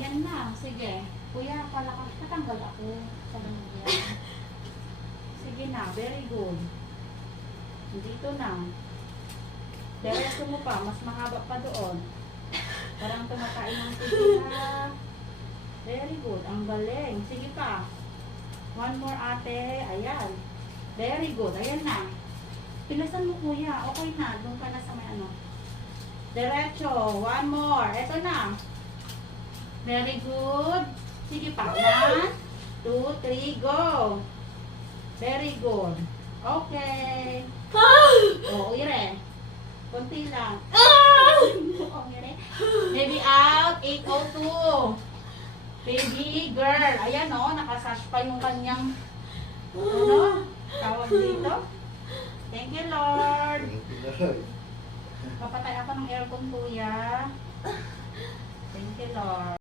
Ayan na. Sige. Kuya, pala ka. Natanggal ako sa lamigyan. Sige na. Very good. Dito na. Diretso mo pa. Mas mahaba pa doon. Parang tumakain ng tibia. Very good. Ang galing. Sige pa. One more ate. Ayan. Very good. Ayan na. Pilasan mo kuya. Okay na. Doon ka na sa may ano. Diretso. One more. Ito na. Very good. Sige pa. 1, 2, 3, go. Very good. Okay. Oo, ire. Kunti lang. Oo, ire. Baby out. 802. Baby girl. Ayan o. Nakasash pa yung kanyang ano? Tawag dito. Thank you, Lord. Papatay ako ng aircon, kuya. Thank you, Lord.